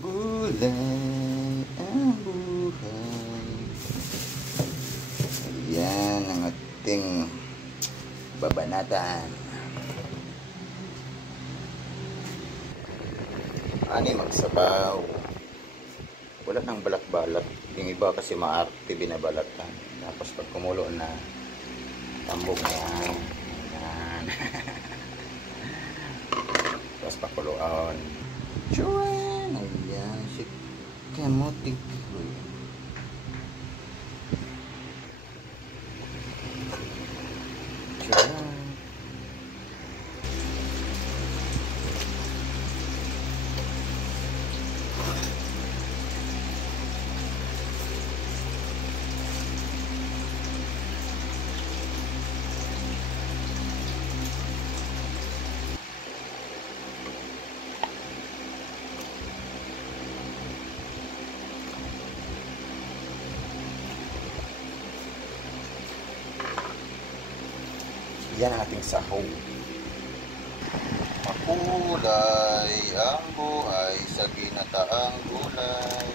Gulay ang buhay. Ayan ang ating babanatan. Ani magsabaw. Wala nang balat-balat. Yung iba kasi maarte binabalatan. Tapos pag kumulo na, tambog na yan. Ayan. Tapos pakuluan. Chuan! Ayan. Si kamotik. Chuan. Yan ang ating sahog. Makulay ang buhay sa ginataang gulay.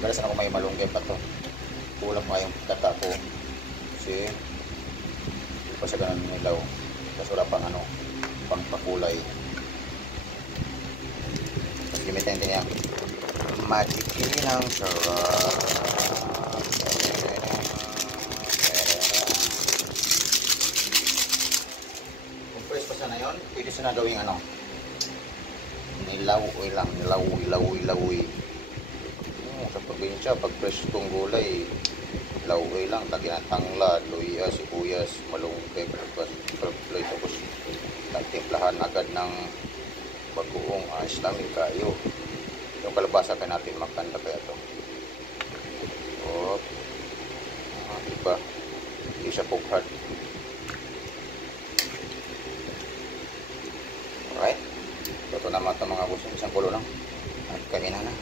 Balasan ako may malunggay pa to. Kulang pa yung kata ko. Kasi hindi pa sa ganun nilaw. Tapos wala pang ano, pang pakulay. Tapos gamitin din yung magic ng sarap. Kung fresh pa sana yun, pwede sana gawing ano, nilaw lang, nilaw. Sa probinsya, pag fresh itong gulay, laway lang, lagyan ng tanglad, luya, sibuyas, malunggay, perploy, tapos timplahan agad ng bagoong Islamic kayo. Yung kalabasa ka natin makanda kaya ito. Diba? Hindi siya pughard. Alright. Ito naman ito mga gusto. Isang kulo lang. At kainan na.